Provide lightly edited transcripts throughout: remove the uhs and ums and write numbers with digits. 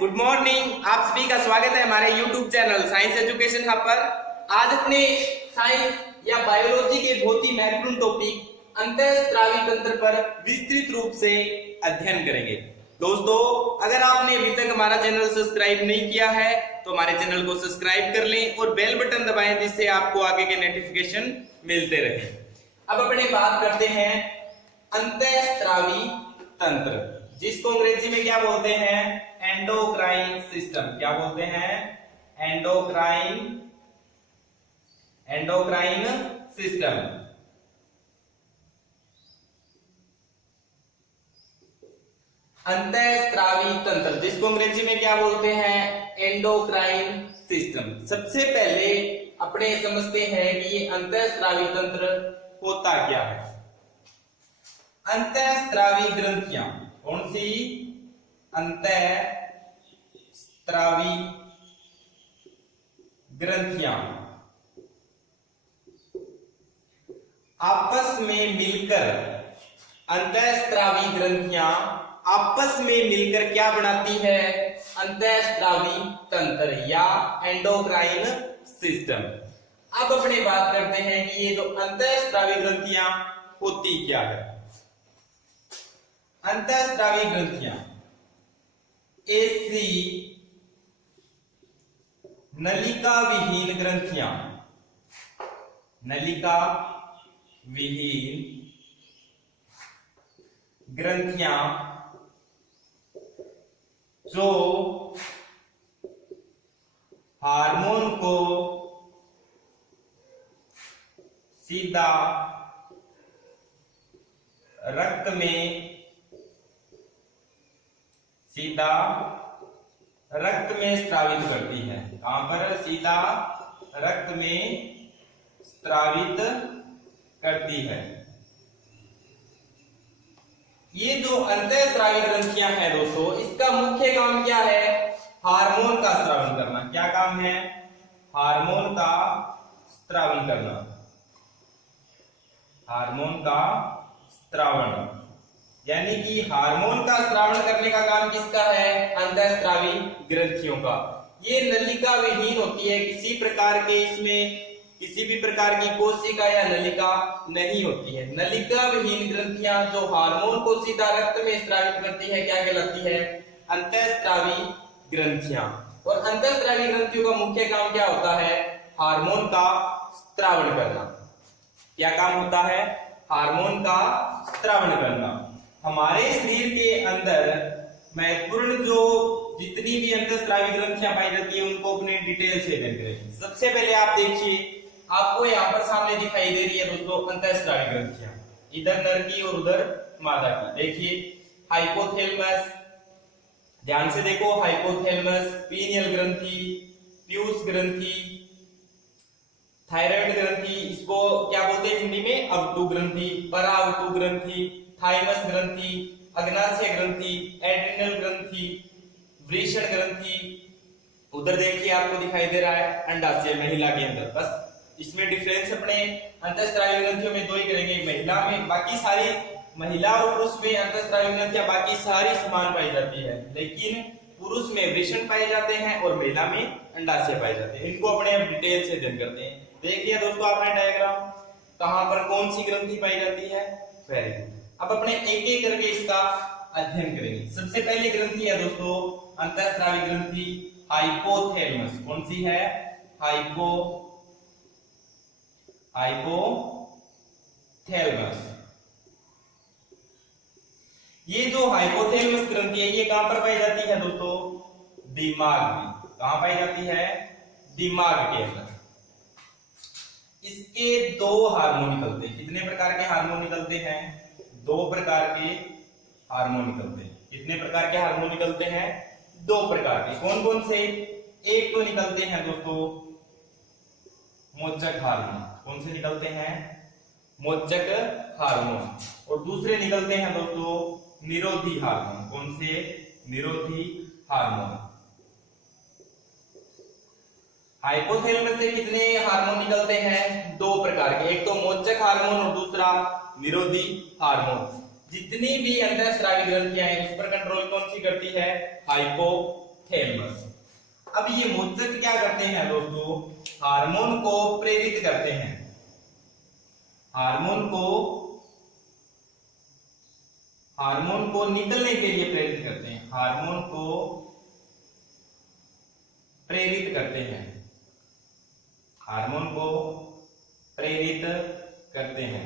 Good morning. आप सभी का स्वागत है हमारे YouTube channel science education hub पर। आज अपने साइंस या बायोलॉजी के बहुत ही महत्वपूर्ण टॉपिक अंतःस्रावी तंत्र पर विस्तृत रूप से अध्ययन करेंगे। दोस्तों, अगर आपने अभी तक हमारा चैनल सब्सक्राइब नहीं किया है तो हमारे चैनल को सब्सक्राइब कर लें और बेल बटन दबाएं जिससे आपको आगे के नोटिफिकेशन मिलते रहे। अब अपने बात करते हैं अंतःस्रावी तंत्र, जिसको अंग्रेजी में क्या बोलते हैं? Endocrine system. क्या बोलते हैं? Endocrine system. अंतःस्रावी तंत्र, जिसको अंग्रेजी में क्या बोलते हैं? Endocrine system. सबसे पहले अपने समझते हैं कि ये अंतःस्रावी तंत्र होता क्या है। अंतःस्रावी ग्रंथियां कौन सी? अंतःस्रावी ग्रंथियां आपस में मिलकर, अंतःस्रावी ग्रंथियां आपस में मिलकर क्या बनाती है? अंतःस्रावी तंत्र या एंडोक्राइन सिस्टम। अब अपने बात करते हैं कि ये जो अंतःस्रावी ग्रंथियां होती क्या है। अंतःस्रावी ग्रंथियां ऐसी नलिका विहीन ग्रंथियां, नलिका विहीन ग्रंथियां जो हार्मोन को सीधा रक्त में स्रावित करती है। कहां पर? सीधा रक्त में स्रावित करती है। ये जो अंतःस्रावी ग्रंथियां हैं दोस्तों, इसका मुख्य काम क्या है? हार्मोन का स्रावन करना। क्या काम है? हार्मोन का स्रावन करना। हार्मोन का स्रावन, यानी कि हार्मोन का स्रावन करने का काम किसका है? अंतःस्रावी ग्रंथियों का। ये नलिका विहीन होती है, किसी प्रकार के इसमें किसी भी प्रकार की कोशिका या नलिका नहीं होती है। नलिका विहीन ग्रंथियां जो हार्मोन को सीधा रक्त में स्रावित करती है क्या कहलाती है? अंतःस्रावी ग्रंथियां। और अंतःस्रावी ग्रंथियों का मुख्य काम क्या होता है? हार्मोन का स्रावन करना। क्या काम होता है? हार्मोन का स्रावन करना। हमारे शरीर के अंदर महत्वपूर्ण जो जितनी भी अंतःस्रावी ग्रंथियां पाई जाती है उनको अपने डिटेल से अध्ययन करेंगे। सबसे पहले आप देखिए, आपको यहाँ पर सामने दिखाई दे रही है दोस्तों अंतःस्रावी ग्रंथियां, इधर नर की और उधर मादा की। देखिए हाइपोथैलेमस, ध्यान से देखो, हाइपोथैलेमस, पीनियल ग्रंथि, पीयूष ग्रंथि, थायराइड ग्रंथि, इसको क्या बोलते हैं हिंदी में? अवतु ग्रंथि, परावतु ग्रंथि, थाइमस ग्रंथि, अग्नाशय ग्रंथि, एड्रिनल ग्रंथि, वृषण ग्रंथि। उधर देखिए आपको दिखाई दे रहा है अंडाशय, महिला के अंदर। बस इसमें डिफरेंस अपने अंतःस्रावी ग्रंथियों में दो ही करेंगे। महिला में बाकी सारी, महिला और पुरुष में अंतःस्रावी ग्रंथियां बाकी सारी समान पाई जाती है, लेकिन पुरुष में वृषण पाए जाते हैं और महिला में अंडाशय पाए जाते हैं। इनको अपने डिटेल से अध्ययन करते हैं। देख लिया दोस्तों आपने डायग्राम, कहां पर कौन सी ग्रंथि पाई जाती है? Very good. अब अपने एक एक करके इसका अध्ययन करेंगे। सबसे पहली ग्रंथि है दोस्तों अंतःस्रावी ग्रंथि हाइपोथैलेमस। कौन सी है? हाइपोथैलेमस। ये जो हाइपोथैलेमस ग्रंथि है ये कहां पर पाई जाती है दोस्तों? दिमाग में। कहां पाई जाती है? दिमाग के अंदर। इसके दो हार्मोन निकलते हैं। कितने प्रकार के हार्मोन निकलते हैं? दो प्रकार के हार्मोन निकलते हैं। कितने प्रकार के हार्मोन निकलते हैं? दो प्रकार के। कौन कौन से? एक तो निकलते हैं दोस्तों मोचक हार्मोन। कौन से निकलते हैं? मोचक हार्मोन। और दूसरे निकलते हैं दोस्तों निरोधी हार्मोन। कौन से? निरोधी हार्मोन। हाइपोथैलेमस से कितने हार्मोन निकलते हैं? दो प्रकार के, एक तो मोचक हार्मोन और दूसरा निरोधी हार्मोन। जितनी भी अंतःस्रावी ग्रंथियां हैं उस पर कंट्रोल कौन सी करती है? हाइपोथैलेमस। हाइपोथैलेमस। अब ये मोचक क्या करते हैं दोस्तों, हार्मोन को प्रेरित करते हैं, हार्मोन को निकलने के लिए प्रेरित करते हैं, हार्मोन को प्रेरित करते हैं, हार्मोन को प्रेरित करते हैं।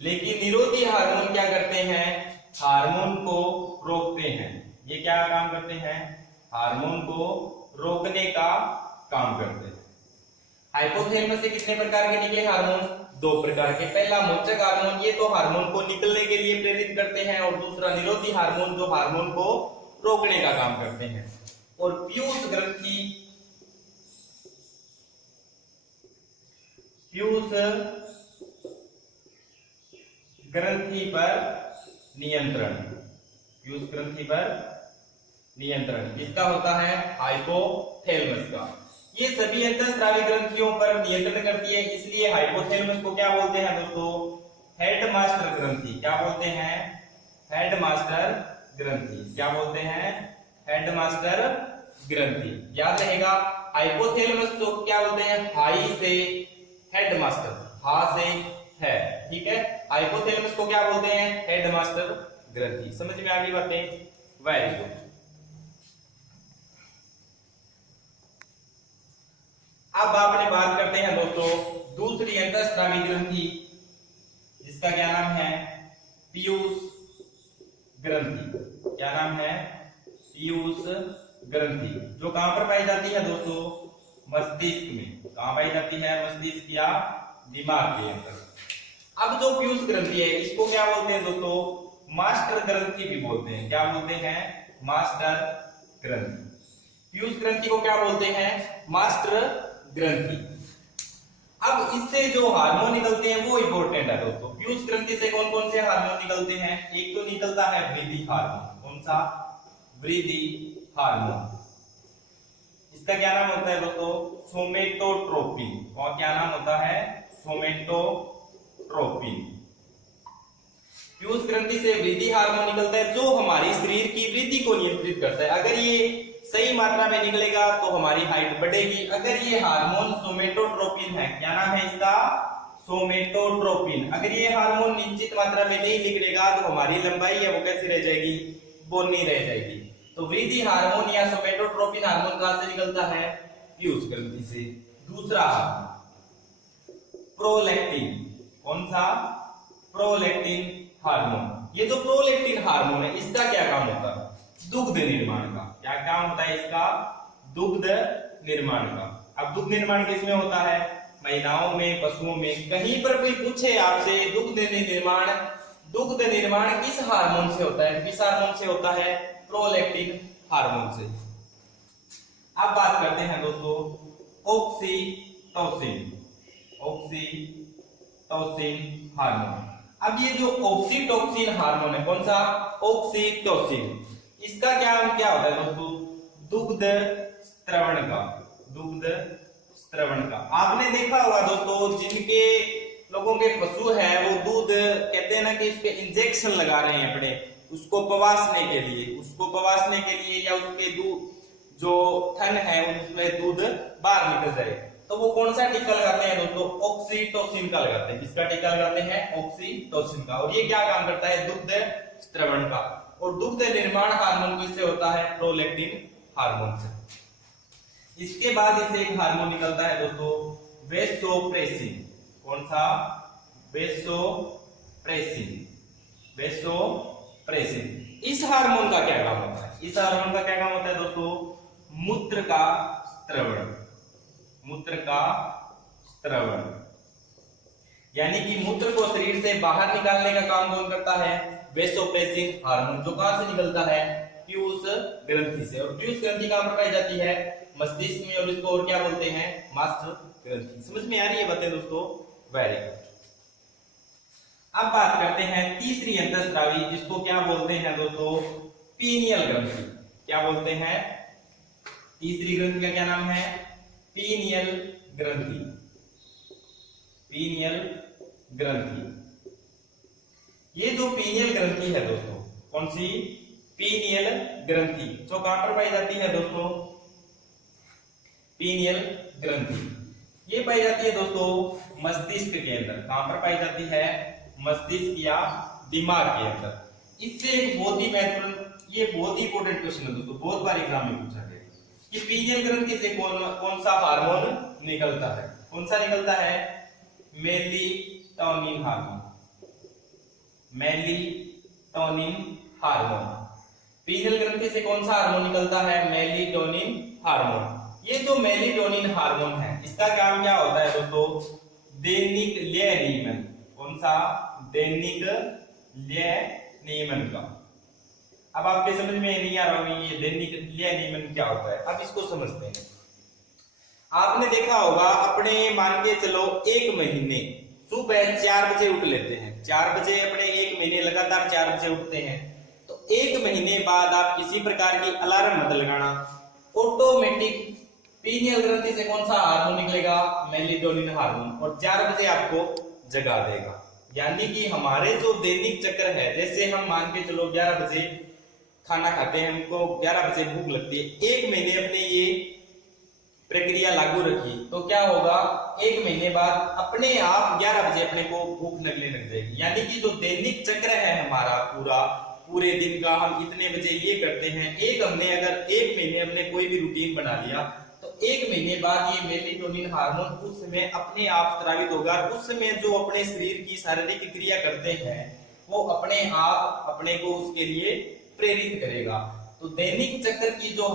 लेकिन निरोधी हार्मोन क्या करते हैं, हार्मोन को रोकते हैं। ये क्या काम करते हैं, हार्मोन को रोकने का काम करते हैं। हाइपोथैलेमस से कितने प्रकार के निकले हार्मोन, 2 प्रकार के। पहला मोचक हार्मोन, ये तो हार्मोन को निकलने के लिए प्रेरित करते हैं, और दूसरा निरोधी हार्मोन जो हार्मोन को रोकने का काम करते हैं। और पीयूष ग्रंथि पर नियंत्रण, पीयूष ग्रंथि पर नियंत्रण किसका होता है, हाइपोथैलेमस का। ये सभी अंतःस्रावी ग्रंथियों पर नियंत्रण करती है, इसलिए हाइपोथैलेमस को क्या बोलते हैं दोस्तों, हेडमास्टर ग्रंथि। क्या बोलते हैं, हेडमास्टर ग्रंथि। क्या बोलते हैं, हेडमास्टर ग्रंथि। याद रहेगा, हाइपोथैलेमस को क्या बोलते हैं, हाई से हेडमास्टर, हा से है, ठीक है। हाइपोथैलेमस को क्या बोलते हैं, हेडमास्टर ग्रंथि। समझ में आ गई बातें, वेरी गुड। अब आपने बात करते हैं दोस्तों दूसरी अंतःस्रावी ग्रंथि, जिसका क्या नाम है, पीयूष ग्रंथि। क्या नाम है, पीयूष ग्रंथि, जो कहां पर पाई जाती है दोस्तों, मस्तिष्क में। कहां पाई जाती है, मस्तिष्क या दिमाग के अंदर। अब जो पीयूष ग्रंथि है, इसको क्या बोलते हैं दोस्तों, मास्टर ग्रंथि भी बोलते हैं। क्या बोलते हैं, मास्टर ग्रंथि। पीयूष ग्रंथि को क्या बोलते हैं, मास्टर ग्रंथि। अब इससे जो हार्मोन निकलते हैं वो इंपॉर्टेंट है दोस्तों। पीयूष ग्रंथि से कौन कौन से हार्मोन निकलते हैं, एक तो निकलता है वृद्धि हार्मोन। कौन सा, वृद्धि हार्मोन। इसका क्या नाम होता है दोस्तों, सोमेटोट्रोपिन। और क्या नाम होता है, सोमेटोट्रोपिन। पीयूष ग्रंथि से वृद्धि हार्मोन निकलता है, जो हमारी शरीर की वृद्धि को नियंत्रित करता है। अगर ये सही मात्रा में निकलेगा तो हमारी हाइट बढ़ेगी। अगर ये हार्मोन सोमेटोट्रोपिन है, क्या नाम है इसका, सोमेटोट्रोपिन। अगर ये हार्मोन निश्चित मात्रा में नहीं निकलेगा तो हमारी लंबाई है वो कैसी रह जाएगी, बोनी रह जाएगी। तो वृद्धि हार्मोन या सोमेटोट्रोपिन हार्मोन कहां से निकलता है, पीयूष ग्रंथि से। दूसरा प्रोलैक्टिन। कौन सा, प्रोलैक्टिन हार्मोन। ये जो प्रोलैक्टिन हार्मोन है, इसका क्या काम होता है, दुग्ध निर्माण का। क्या काम होता है इसका, दुग्ध निर्माण का। अब दुग्ध निर्माण किसमें होता है, महिलाओं में, पशुओं में। कहीं पर कोई पूछे आपसे दुग्ध निर्माण किस हार्मोन से होता है, किस हार्मोन से होता है, प्रोलैक्टिन हार्मोन से। अब बात करते हैं दोस्तों ऑक्सीटोसिन, ऑक्सीटोसिन हार्मोन। अब ये जो ऑक्सीटोसिन हार्मोन है, कौन सा, ऑक्सीटोसिन, इसका क्या होता है दोस्तों, दुग्ध स्त्रवण का, दुग्ध स्त्रवण का। आपने देखा होगा दोस्तों, जिनके लोगों के पशु है वो दूध, कहते हैं ना कि इसके इंजेक्शन लगा रहे हैं अपने, उसको पवासने के लिए, या उसके दूध जो थन है उसमें दूध बाहर निकल जाए, तो वो कौन सा टीका लगाते हैं दोस्तों, ऑक्सीटोसिन का लगाते हैं। किसका टीका लगाते हैं, ऑक्सीटोसिन का। और ये क्या काम करता है, दुग्ध स्त्रवण का। और दुग्ध निर्माण हार्मोन किससे होता है, प्रोलैक्टिन हार्मोन से। इसके बाद इसे एक हार्मोन निकलता है दोस्तों, वेसोप्रेसिन। कौन सा, वेसोप्रेसिन, वेसोप्रेसिन। इस हार्मोन का क्या काम होता है, इस हार्मोन का क्या काम होता है दोस्तों, मूत्र का स्त्रवण, मूत्र का स्त्रवण। यानी कि मूत्र को शरीर से बाहर निकालने का काम कौन करता है, वेसोप्रेसिन हार्मोन, जो कहां से निकलता है, पीयूष ग्रंथि से। और पीयूष ग्रंथि कहां पर पाई जाती है, मस्तिष्क में। और इसको और क्या बोलते हैं, मास्टर ग्रंथि। समझ में आ रही है बातें दोस्तों, वेरी गुड। अब बात करते हैं तीसरी अंतःस्रावी, जिसको क्या बोलते हैं दोस्तों, पीनियल ग्रंथि। क्या बोलते हैं, तीसरी ग्रंथि का क्या नाम है, पीनियल ग्रंथि, पीनियल ग्रंथि। ये जो पीनियल ग्रंथि है दोस्तों, कौन सी, पीनियल ग्रंथि जो कहां पर पाई जाती है दोस्तों, पीनियल ग्रंथि, ये पाई जाती है दोस्तों मस्तिष्क के अंदर। कहां पर पाई जाती है, मस्तिष्क या दिमाग के अंदर। इससे एक बहुत ही महत्वपूर्ण, ये बहुत ही इंपॉर्टेंट क्वेश्चन है दोस्तों, बहुत बार एग्जाम में पूछा गया कि पीनियल ग्रंथि से कौन सा हार्मोन निकलता है, कौन सा निकलता है, मेलिटोनिन हार्मोन, मेलिटोनिन हार्मोन। पीनियल ग्रंथि से कौन सा हार्मोन निकलता है, मेलिटोनिन हार्मोन। ये जो मेलिटोनिन हार्मोन है इसका काम क्या होता है दोस्तों, दैनिक लय नियमन। कौन सा, दैनिक लय नियमन का। अब आपके समझ में नहीं आ रहा होगा ये दैनिक लय नियमन क्या होता है, अब इसको समझते हैं। आपने देखा होगा अपने, मान के चलो एक महीने सुबह 4 बजे उठ लेते हैं, 4 बजे अपने एक महीने लगातार 4 बजे उठते हैं, तो एक महीने बाद आप किसी प्रकार की अलार्म मत लगाना, ऑटोमेटिक पीनियल ग्रंथि से कौन सा हार्मोन निकलेगा, मेलिटोनिन हार्मोन, और 4 बजे आपको जगा देगा। यानी कि हमारे जो दैनिक चक्र है, जैसे हम मान के चलो 11 बजे खाना खाते हैं, हमको 11 बजे भूख लगती है, एक महीने अपने ये प्रक्रिया लागू रखी तो क्या होगा, एक महीने बाद अपने आप 11 बजे अपने को भूख लगने लग जाएगी। यानी कि जो दैनिक चक्र है हमारा पूरे दिन का, हम इतने बजे ये करते हैं, हमने अगर एक महीने हमने कोई भी रूटीन बना लिया तो एक महीने बाद ये मेलिटोनिन हार्मोन उस समय अपने आप स्रावित होगा। उस समय जो अपने शरीर की शारीरिक क्रिया करते हैं वो अपने आप अपने को उसके लिए प्रेरित करेगा। तो दैनिक चक्र की जो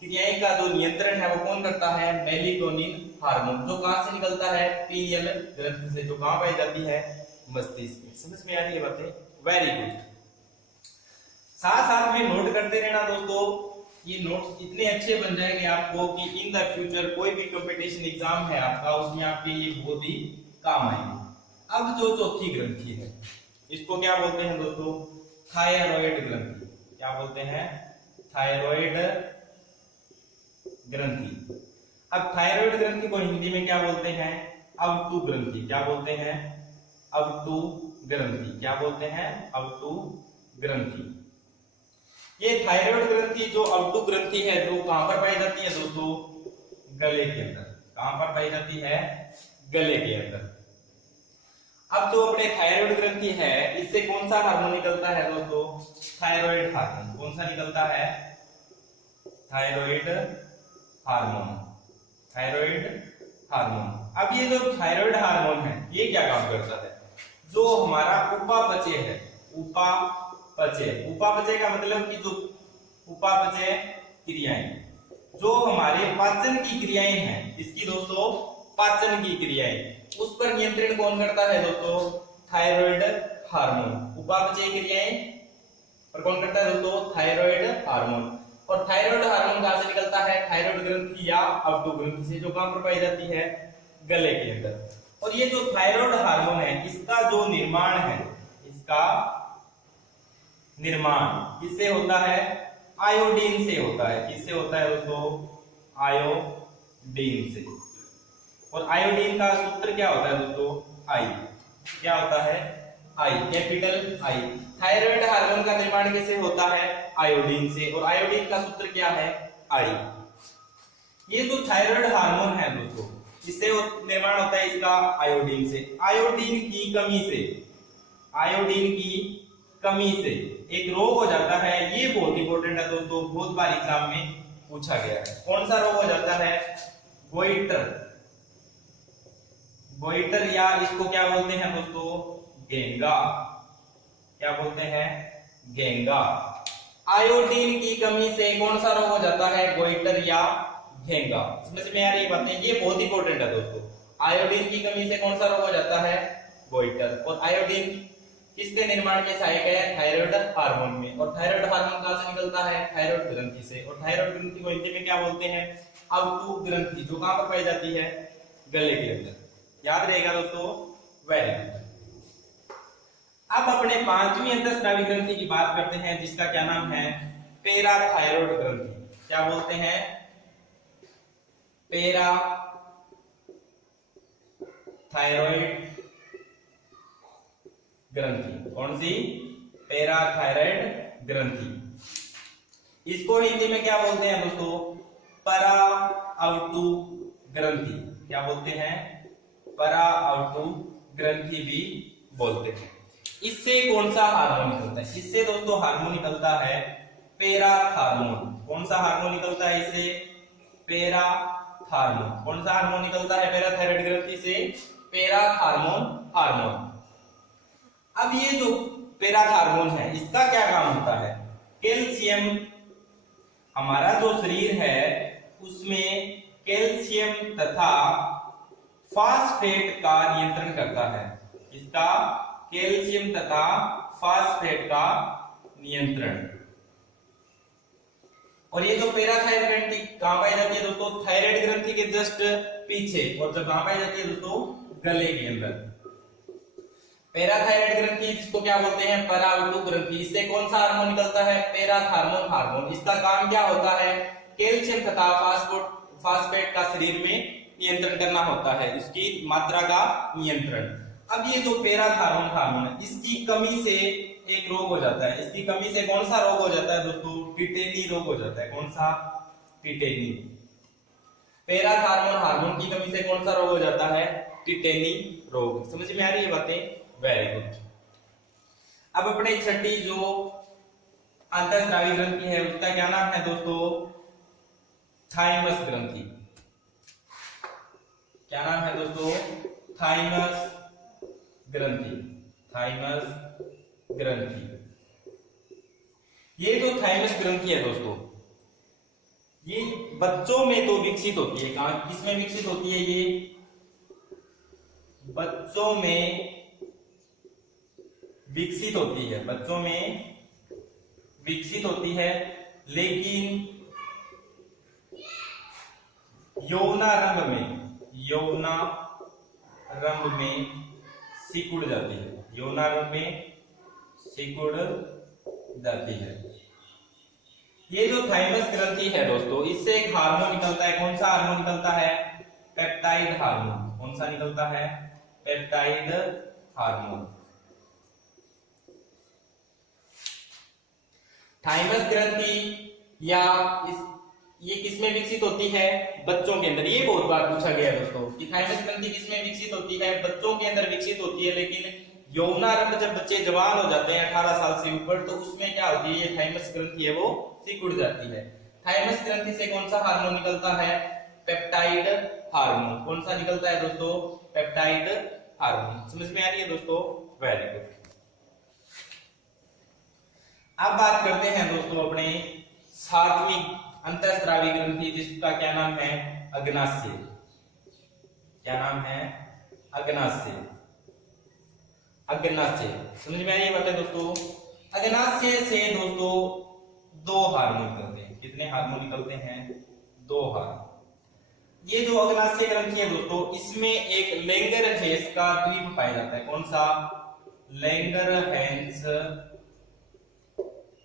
क्रियाएं का जो नियंत्रण है वो कौन करता है, मेलिटोनिन हार्मोन, जो कहां से निकलता है, पीनियल ग्रंथि से, जो कहां पाई जाती है, मस्तिष्क में। समझ में आ रही है बातें, वेरी गुड। साथ साथ में नोट करते रहना दोस्तों, ये नोट्स इतने अच्छे बन जाएंगे आपको कि इन द फ्यूचर कोई भी कंपटीशन एग्जाम है आपका, उसमें आपके ये बहुत ही काम आएंगे। अब जो चौथी ग्रंथि है इसको क्या बोलते हैं दोस्तों, थायराइड ग्रंथि। क्या बोलते हैं, थायराइड ग्रंथि। अब थायराइड ग्रंथि को हिंदी में क्या बोलते हैं, अवतु ग्रंथि। क्या बोलते हैं, अवतु ग्रंथि। क्या बोलते हैं, अवतु ग्रंथि। ये थायराइड ग्रंथि जो अवतु ग्रंथि है जो कहां पर पाई जाती है दोस्तों, गले के अंदर। कहां पर पाई जाती है, गले के अंदर। अब जो अपने थायराइड ग्रंथि है इससे कौन सा हार्मोन निकलता है दोस्तों, थायराइड हार्मोन। कौन सा निकलता है, थायराइड हार्मोन, थायराइड हार्मोन। अब ये जो थायराइड हार्मोन है ये क्या काम करता है, जो हमारा उपापचय है, उपापचय का मतलब कि जो उपापचय क्रियाएं, जो हमारे पाचन की क्रियाएं हैं, इसकी दोस्तों पाचन की क्रियाएं, उस पर नियंत्रण कौन करता है दोस्तों, थायराइड हार्मोन। उपापचय क्रियाएं पर कौन करता है दोस्तों, थायराइड हार्मोन। और थायराइड हार्मोन कहां से निकलता है, थायराइड ग्रंथि या अवतु ग्रंथि से, जो कहां पर पाई जाती है, गले के अंदर। और ये जो थायराइड हार्मोन है इसका जो निर्माण है, इसका निर्माण किससे होता है, आयोडीन से होता है। किससे होता है दोस्तों, आयोडीन से। और आयोडीन का सूत्र क्या होता है दोस्तों, आई। क्या होता है, आई, कैपिटल आई। थायराइड हार्मोन का निर्माण कैसे होता है, आयोडीन से, और आयोडीन का सूत्र क्या है, आई। ये जो थायराइड हार्मोन है दोस्तों इससे निर्माण होता है इसका आयोडीन से। आयोडीन की कमी से, आयोडीन की कमी से एक रोग हो जाता है, ये बहुत इंपॉर्टेंट है दोस्तों, बहुत बार एग्जाम में पूछा गया है। कौन सा रोग हो जाता है, गोइटर। गोइटर या इसको क्या बोलते हैं दोस्तों, घेंगा। क्या बोलते हैं, घेंगा। आयोडीन की कमी से कौन सा रोग हो जाता है, गोइटर या घेंगा। समझ में आ रही बातें, ये बहुत इंपॉर्टेंट है दोस्तों। आयोडीन की कमी से कौन सा रोग हो जाता है, गोइटर। और आयोडीन किसके निर्माण में सहायक है, थायराइड हार्मोन में। और थायराइड हार्मोन कहां से निकलता है, थायराइड ग्रंथि से। और थायराइड ग्रंथि को हिंदी में क्या बोलते हैं, अवतु ग्रंथि, जो कहां पर पाई जाती है, गले के अंदर। याद रहेगा दोस्तों, वेरी गुड। अब अपने 5वीं अंतःस्रावी ग्रंथि की बात करते हैं जिसका क्या नाम है, पैराथायरॉइड ग्रंथि। क्या बोलते हैं, पैराथायरॉइड ग्रंथि। कौन सी, पैराथायरॉइड ग्रंथि। इसको हिंदी में क्या बोलते हैं दोस्तों? पराअवटु ग्रंथि। क्या बोलते हैं? पराअवटु ग्रंथि भी बोलते हैं। इससे कौन सा हार्मोन निकलता है? इससे दोस्तों हार्मोन निकलता है पैराथार्मोन। कौन सा हार्मोन निकलता है इससे? पैराथार्मोन। कौन सा हार्मोन निकलता है पैराथायराइड ग्रंथि से? Parathormone hormone. अब ये जो पैराथार्मोन है इसका क्या काम होता है? कैल्शियम, हमारा जो शरीर है उसमें कैल्शियम तथा फास्फेट का नियंत्रण करता है। इसका कैल्शियम तथा फास्फेट का नियंत्रण। और ये जो पैराथायराइड ग्रंथि कहां पाई जाती है दोस्तों? थायराइड ग्रंथि के जस्ट पीछे। और जो कहां पाई जाती है दोस्तों? गले के अंदर। पैराथायराइड ग्रंथि जिसको क्या बोलते हैं? पराअवटु ग्रंथि। इससे कौन सा हार्मोन निकलता है? Parathormone hormone. इसका काम क्या होता है? कैल्शियम तथा फास्फेट का शरीर में नियंत्रण करना होता है, इसकी मात्रा का नियंत्रण। अब ये जो पैराथार्मोन हार्मोन है इसकी कमी से एक रोग हो जाता है। इसकी कमी से कौन सा रोग हो जाता है दोस्तों? टिटेनी रोग हो जाता है। कौन सा? टिटेनी। पैराथार्मोन हार्मोन की कमी से कौन सा रोग हो जाता है? टिटेनी रोग। समझ में आ रही है बातें? Very good. अब अपने छठी जो अंतःस्रावी ग्रंथि है उसका क्या नाम है दोस्तों? थाइमस ग्रंथि। क्या नाम है दोस्तों? थाइमस ग्रंथि। थाइमस ग्रंथि। ये जो थाइमस ग्रंथि है दोस्तों ये बच्चों में तो विकसित होती है। कहां, किसमें विकसित होती है? ये बच्चों में विकसित होती है। बच्चों में विकसित होती है, लेकिन यौनारंभ में सिकुड़ जाती है। यौनारंभ में सिकुड़ जाती है। ये जो थाइमस ग्रंथि है दोस्तों इससे एक हार्मोन निकलता है। कौन सा हार्मोन निकलता है? Peptide hormone. कौन सा निकलता है? Peptide hormone. थाइमस ग्रंथि ये किसमें विकसित होती है? बच्चों के अंदर। ये बहुत बार पूछा गया है दोस्तों कि थाइमस ग्रंथि किसमें विकसित होती है? बच्चों के अंदर विकसित होती है, लेकिन यौनारंभ जब बच्चे जवान हो जाते हैं 18 साल से ऊपर, तो उसमें क्या होती है? ये थाइमस ग्रंथि है वो सिकुड़ जाती है। थाइमस ग्रंथि से कौन सा हार्मोन निकलता है? Peptide hormone. कौन सा निकलता है दोस्तों? Peptide hormone. समझ में आ रही है दोस्तों? Very good. अब बात करते हैं दोस्तों अपने सातवीं अंतःस्रावी ग्रंथि जिसका क्या नाम है? अग्नाशय। क्या नाम है? अग्नाशय। अग्नाशय। समझ में आ रही है बातें दोस्तों? अग्नाशय से दोस्तों दो हार्मोन निकलते हैं। कितने हार्मोन निकलते हैं? दो हार्मोन। ये जो अग्नाशय ग्रंथि है दोस्तों इसमें एक लैंगरहैंस का द्वीप पाया जाता है। कौन सा? लैंगरहैंस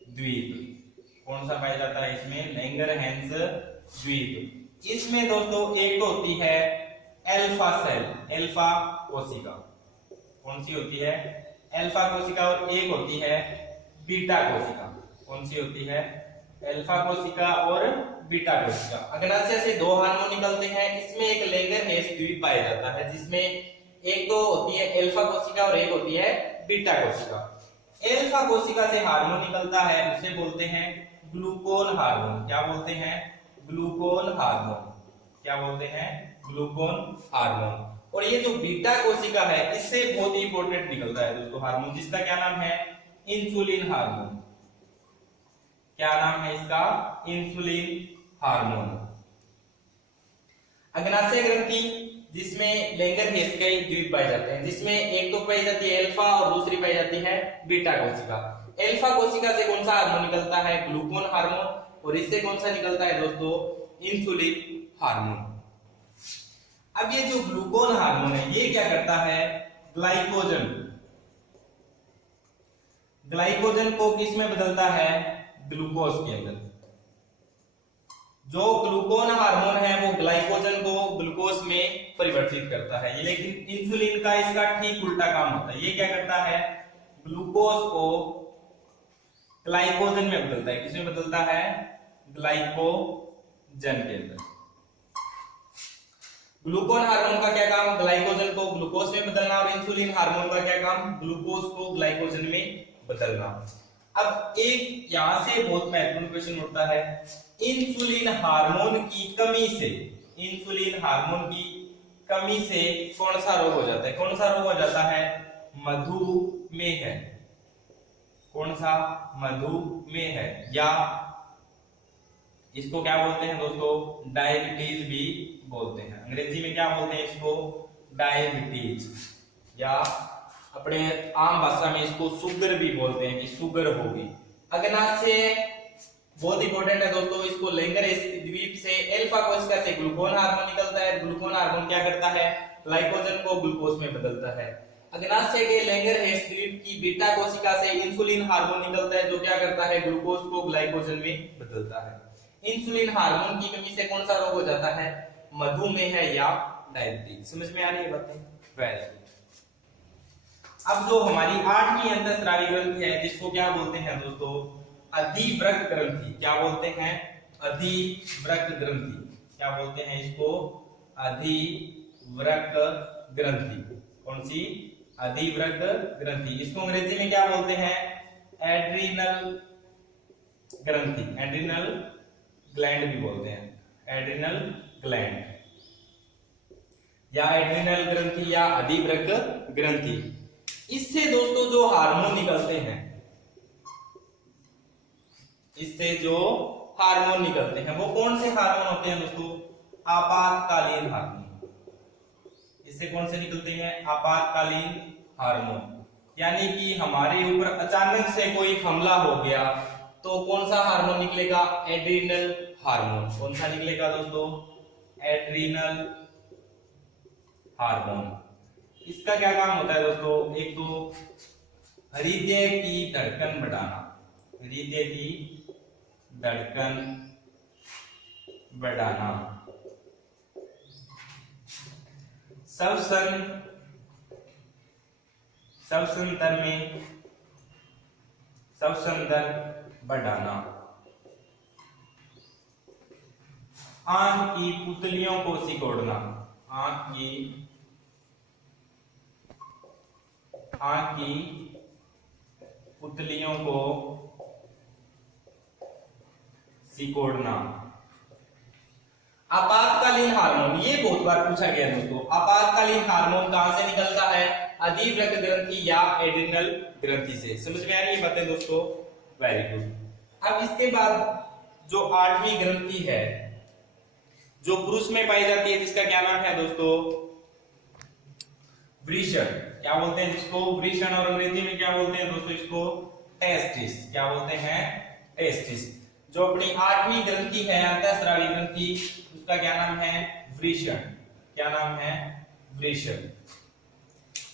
द्वीप। कौन सा पाया जाता है इसमें? लैंगरहैंस द्वीप। इसमें दोस्तों एक तो होती है एल्फा सेल, एल्फा कोशिका। कौन सी होती है? एल्फा कोशिका। और एक होती है बीटा कोशिका। कौन सी होती है? एल्फा कोशिका और बीटा कोशिका। अग्नाशय से दो हार्मोन निकलते हैं। इसमें एक लैंगरहैंस द्वीप पाया जाता है जिसमें एक तो होती है एल्फा कोशिका और एक होती है बीटा कोशिका। एल्फा कोशिका से हार्मोन निकलता है उसे बोलते हैं ग्लूकोन हार्मोन। क्या बोलते हैं? ग्लूकोन हार्मोन। क्या बोलते हैं? ग्लूकोन हार्मोन। और ये जो बीटा कोशिका है इससे बहुत ही इंपॉर्टेंट निकलता है दोस्तों हार्मोन जिसका क्या नाम है? Insulin hormone. क्या नाम है इसका? Insulin hormone. अग्नाशय ग्रंथि जिसमें लैंगरहैंस के द्वीप पाए जाते हैं, जिसमें एक तो पाई जाती है एल्फा और दूसरी पाई जाती है बीटा कोशिका। एल्फा कोशिका से कौन सा हार्मोन निकलता है? ग्लूकोन हार्मोन। और इससे कौन सा निकलता है दोस्तों? Insulin hormone. अब ये जो ग्लूकोन हार्मोन है ये क्या करता है? ग्लाइकोजन को किस में बदलता है? ग्लूकोज के अंदर। जो ग्लूकोन हार्मोन है वो ग्लाइकोजन को ग्लूकोज में परिवर्तित करता है, लेकिन इंसुलिन का इसका ठीक उल्टा काम होता है। ये क्या करता है? ग्लूकोज को ग्लाइकोजन में बदलता है। किसमें बदलता है? ग्लाइकोजन के अंदर। ग्लूकोन हार्मोन का क्या काम? ग्लाइकोजन को ग्लूकोज में बदलना। और इंसुलिन हार्मोन का क्या काम? ग्लूकोज को ग्लाइकोजन में बदलना। अब एक यहां से बहुत महत्वपूर्ण क्वेश्चन उठता है, इंसुलिन हार्मोन की कमी से, इंसुलिन हार्मोन की कमी से कौन सा रोग हो जाता है? कौन सा रोग हो जाता है? मधुमेह। कौन सा? मधुमेह, या इसको क्या बोलते हैं दोस्तों? डायबिटीज भी बोलते हैं। अंग्रेजी में क्या बोलते हैं इसको? डायबिटीज, या अपने आम भाषा में इसको शुगर भी बोलते हैं कि शुगर होगी। अग्नाशय बहुत इंपॉर्टेंट है दोस्तों, इसको लैंगर द्वीप से अल्फा कोशिका से ग्लूकोन हार्मोन निकलता है। ग्लूकोन हार्मोन क्या करता है? ग्लाइकोजन को ग्लूकोज में बदलता है। अग्नाशय के लैंगर द्वीप की बीटा कोशिका से इंसुलिन हार्मोन निकलता है, जो क्या करता है? ग्लूकोज को ग्लाइकोजन में बदलता है। इंसुलिन हार्मोन की कमी से कौन सा रोग हो जाता है? मधुमेह या डायबिटीज। समझ में आ रही है बातें? Very good. अब जो हमारी 8वीं अंतःस्रावी ग्रंथि है, जिसको क्या बोलते हैं दोस्तों? अधिवृक्क ग्रंथि। क्या बोलते हैं? अधिवृक्क ग्रंथि। क्या बोलते हैं इसको? अधिवृक्क ग्रंथि। कौन सी? अधिवृक्क ग्रंथि। इसको अंग्रेजी में क्या बोलते हैं? एड्रिनल ग्रंथि, एड्रिनल ग्लैंड भी बोलते हैं। एड्रिनल ग्लैंड या एड्रिनल ग्रंथि या अधिवृक्क ग्रंथि। इससे दोस्तों जो हार्मोन निकलते हैं, इससे जो हार्मोन निकलते हैं वो कौन से हार्मोन होते हैं दोस्तों? आपातकालीन हार्मोन। इससे कौन से निकलते हैं? आपातकालीन हार्मोन। यानी कि हमारे ऊपर अचानक से कोई हमला हो गया तो कौन सा हार्मोन निकलेगा? Adrenal hormone. कौन सा निकलेगा दोस्तों? Adrenal hormone. इसका क्या काम होता है दोस्तों? एक तो हृदय की धड़कन बढ़ाना, हृदय की धड़कन बढ़ाना, श्वसन दर बढ़ाना, आंख की पुतलियों को सिकोड़ना, आंख की पुतलियों को सिकोड़ना। आपातकालीन हार्मोन, ये बहुत बार पूछा गया दोस्तों। आपातकालीन हार्मोन कहां से निकलता है? अधिवृक्क ग्रंथि या एड्रिनल ग्रंथि से। समझ में आ रही है बातें दोस्तों? Very good. अब इसके बाद जो 8वीं ग्रंथि है जो पुरुष में पाई जाती है, जिसका क्या नाम है दोस्तों? वृषण। क्या बोलते हैं जिसको? वृषण। और अंग्रेजी में क्या बोलते हैं दोस्तों इसको? टेस्टिस। क्या बोलते हैं? टेस्टिस। जो अपनी 8वीं ग्रंथि है अंतःस्रावी ग्रंथि, उसका क्या नाम है? वृषण। क्या नाम है? वृषण।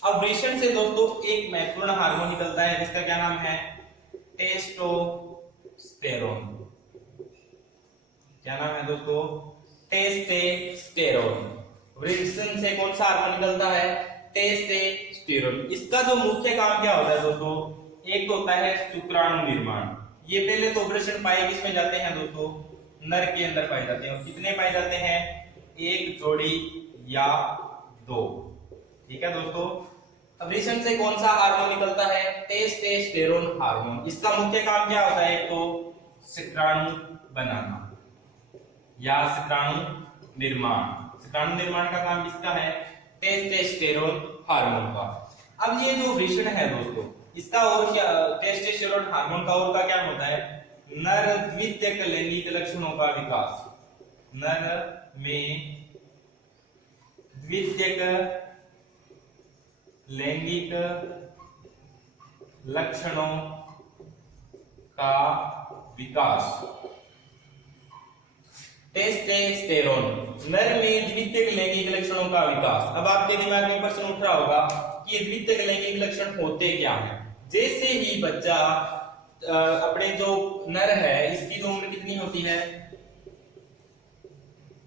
अब वृषण से दोस्तों एक महत्वपूर्ण हार्मोन निकलता है, जिसका क्या नाम है? टेस्टोस्टेरोन। क्या नाम है दोस्तों? टेस्टोस्टेरोन। वृषण से कौन सा हार्मोन निकलता है? टेस्टोस्टेरोन। इसका जो मुख्य काम क्या होता है दोस्तों? एक तो होता है शुक्राणु निर्माण। ये पहले तो वृषण पाए किसमें जाते हैं दोस्तों? नर के अंदर पाए जाते हैं। और कितने पाए जाते हैं? एक जोड़ी या 2। ठीक है दोस्तों। अब वृषण से कौन सा हार्मोन निकलता है? Testosterone hormone. इसका मुख्य काम क्या होता है? एक तो शुक्राणु बनाना या शुक्राणु निर्माण। शुक्राणु निर्माण का काम किसका है? टेस्टोस्टेरोन हार्मोन का। अब ये जो वृषण है दोस्तों, इसका और क्या? टेस्टोस्टेरोन हार्मोन का और का क्या होता है? नर द्वितीयक लैंगिक लक्षणों का विकास। नर में द्वितीयक लैंगिक लक्षणों का विकास। टेस्टोस्टेरोन, नर में द्वितीयक लैंगिक लक्षणों का विकास। अब आपके दिमाग में प्रश्न उठ रहा होगा कि ये द्वितीयक लैंगिक लक्षण होते क्या हैं? जैसे ही बच्चा अपने जो नर है, इसकी जो उम्र कितनी होती है?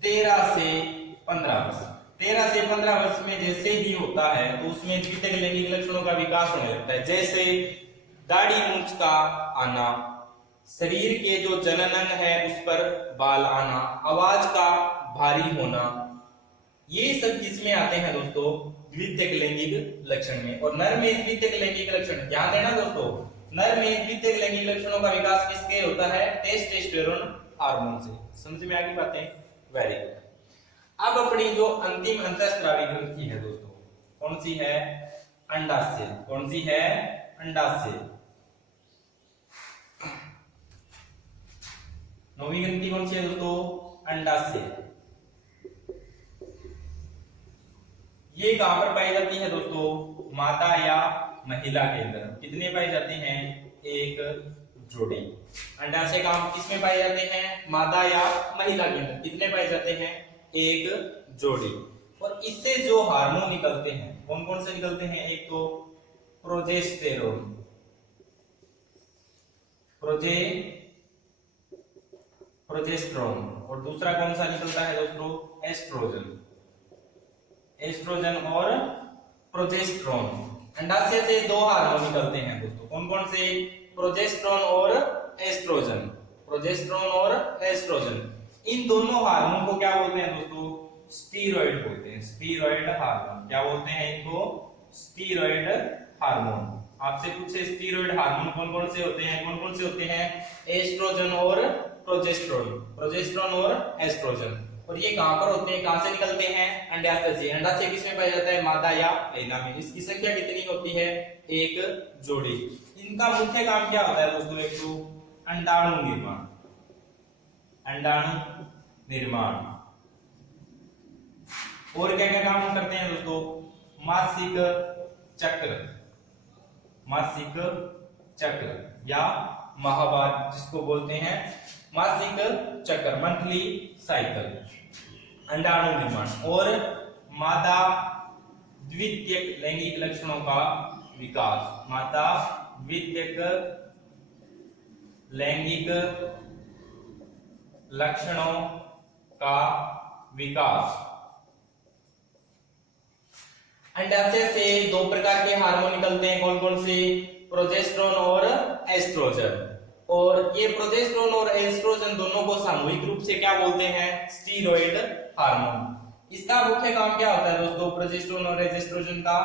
13 से 15 वर्ष। 13 से 15 वर्ष में जैसे ही होता है तो उसमें द्वितीयक लैंगिक लक्षणों का विकास होने लगता है। जैसे दाढ़ी मूंछ का आना, शरीर के जो जनन अंग है उस पर बाल आना, आवाज का भारी होना, ये सब किसमें आते हैं दोस्तों? द्वितीयक लैंगिक लक्षण में। और नर में द्वितीयक लैंगिक लक्षण, ध्यान देना दोस्तों, नर में द्वितीयक लैंगिक लक्षणों का विकास किसके होता है? टेस्टोस्टेरोन हार्मोन से। समझ में आ गई बातें? Very good. अब अपनी जो अंतिम अंतःस्रावी ग्रंथि है दोस्तों, कौन सी है? अंडाशय। कौन सी है? अंडाशय। नौवीं ग्रंथि कौन सी है दोस्तों? अंडाशय। ये कहां पर पाई जाती है दोस्तों? मादा या महिला के अंदर। कितने पाए जाते हैं? एक जोड़ी। अंडाशय कहां किसमें पाए जाते हैं? मादा या महिला के अंदर। कितने पाए जाते हैं? एक जोड़ी। और इससे जो हार्मोन निकलते हैं, कौन कौन से निकलते हैं? एक तो प्रोजेस्टेरोन, प्रोजेस्टेरोन, और दूसरा कौन सा निकलता है दोस्तों? एस्ट्रोजन। एस्ट्रोजन और प्रोजेस्टेरोन। अंडाशय से दो हार्मोन निकलते हैं दोस्तों, कौन कौन से? प्रोजेस्टेरोन और एस्ट्रोजन। प्रोजेस्टेरोन और एस्ट्रोजन, इन दोनों हार्मोन को क्या बोलते हैं दोस्तों? स्टीरॉइड बोलते हैं। Steroid hormone. क्या बोलते हैं इनको? Steroid hormone. आपसे पूछे स्टीरॉइड हार्मोन कौन कौन से होते हैं? कौन कौन से होते हैं? एस्ट्रोजन और प्रोजेस्टेरोन। प्रोजेस्टेरोन और एस्ट्रोजन। और ये कहां पर होते हैं? कहां से निकलते हैं? अंडाशय से। अंडाशय किसमें पाया जाता है? मादा या महिला में। इसकी संख्या कितनी होती है? एक जोड़ी। इनका मुख्य काम क्या होता है दोस्तों? एक तो अंडाणु निर्माण, अंडाणु निर्माण। और क्या क्या काम करते हैं दोस्तों? मासिक चक्र, मासिक चक्र या माहवार जिसको बोलते हैं, मासिक चक्र, मंथली साइकिल। अंडाणु निर्माण और मादा द्वितीयक लैंगिक लक्षणों का विकास। मादा द्वितीयक लैंगिक लक्षणों का विकास। अंडाशय से दो प्रकार के हार्मोन निकलते हैं, कौन कौन से? प्रोजेस्टेरोन और एस्ट्रोजन। और ये प्रोजेस्टेरोन और एस्ट्रोजन दोनों को सामूहिक रूप से क्या बोलते हैं? Steroid hormone. इसका मुख्य काम क्या होता है दोस्तों? प्रोजेस्टेरोन और एस्ट्रोजन का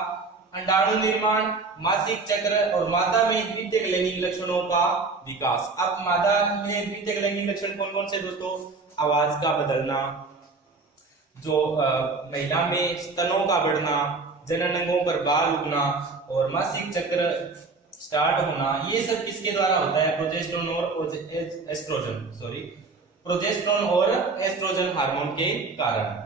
अंडाणु निर्माण, मासिक चक्र और मादा में द्वितीयक लैंगिक लक्षणों का विकास। अब मादा में द्वितीयक लैंगिक लक्षण कौन कौन से दोस्तों? आवाज का बदलना, जो महिला में स्तनों का बढ़ना, जनन अंगों पर बाल उगना और मासिक चक्र स्टार्ट होना, ये सब किसके द्वारा होता है? प्रोजेस्टेरोन और एस्ट्रोजन, प्रोजेस्टेरोन और एस्ट्रोजन हार्मोन के कारण।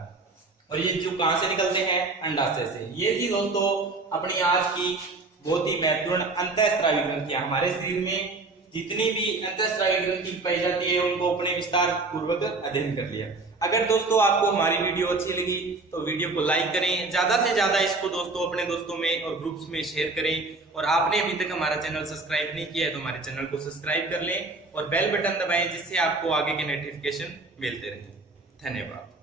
और ये जो कहां से निकलते हैं? अंडाशय से। ये थी दोस्तों अपनी आज की बहुत ही महत्वपूर्ण अंतःस्रावी ग्रंथियां। हमारे शरीर में जितनी भी अंतःस्रावी ग्रंथि पाई जाती है उनको अपने विस्तार पूर्वक अध्ययन कर लिया। अगर दोस्तों आपको हमारी वीडियो अच्छी लगी तो वीडियो को लाइक करें, ज्यादा से ज्यादा इसको दोस्तों अपने दोस्तों में और ग्रुप्स में शेयर करें। और आपने अभी तक हमारा चैनल सब्सक्राइब नहीं किया है तो हमारे चैनल को सब्सक्राइब कर लें और बेल बटन दबाएं, जिससे आपको आगे के नोटिफिकेशन मिलते रहें। धन्यवाद।